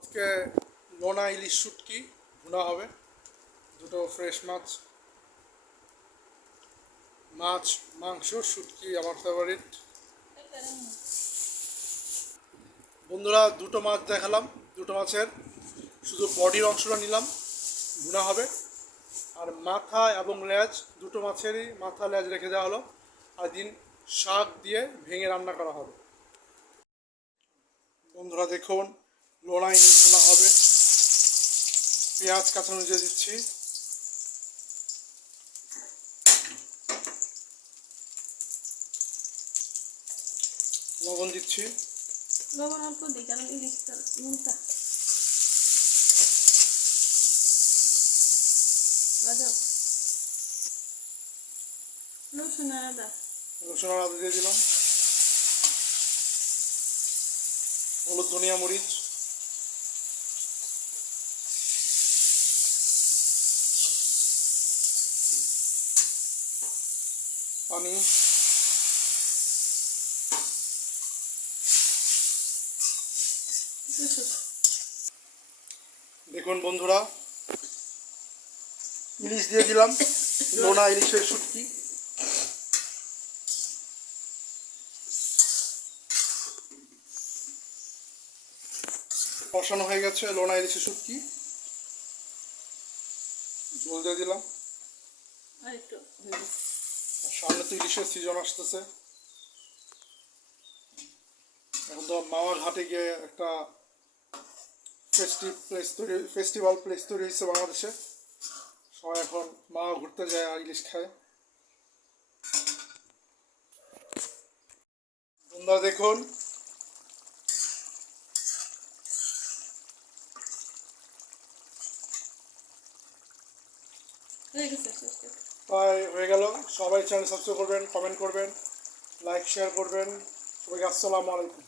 আজকে লোনা ইলিশ শুটকি ভুনা হবে। দুটো ফ্রেশ মাছ, মাংস শুটকি আমার ফেভারিট। বন্ধুরা, দুটো মাছ দেখালাম। দুটো মাছের শুধু বডির অংশটা নিলাম, ভুনা হবে। আর মাথা এবং লেজ, দুটো মাছেরই মাথা লেজ রেখে দেওয়া হলো। আর দিন শাক দিয়ে ভেঙে রান্না করা হবে। বন্ধুরা দেখুন, লোনা ইলিশ ভুনা হবে। পেঁয়াজ কাঁচামরিচ দিয়ে দিচ্ছি, লবণ দিচ্ছি, লবণ অল্প দিই কারণ ইলিশটা নুনটা বাজাও। রসুন আর আদা দিয়ে দিলাম, হলুদ, ধনিয়া, মরিচ, পানি, দেখুন বন্ধুরা, ইলিশ দিয়ে দিলাম, লোনা ইলিশের শুটকি। কষানো হয়ে গেছে লোনা ইলিশের শুটকি, জল দিয়ে দিলাম। আর একটু সামনে তো ইলিশের সিজন আসতেছে। এখন তো মাওয়া ঘাটে গিয়ে একটা ফেস্টিভ্যাল প্লেস তৈরি হয়েছে বাংলাদেশে। সবাই এখন মাওয়া ঘুরতে যায় আর ইলিশ খায়। বন্ধুরা দেখুন, হয়ে গেছে। প্রায় হয়ে গেল। সবাই চ্যানেল সাবস্ক্রাইব করবেন, কমেন্ট করবেন, লাইক শেয়ার করবেন। সবাইকে আসসালামু আলাইকুম।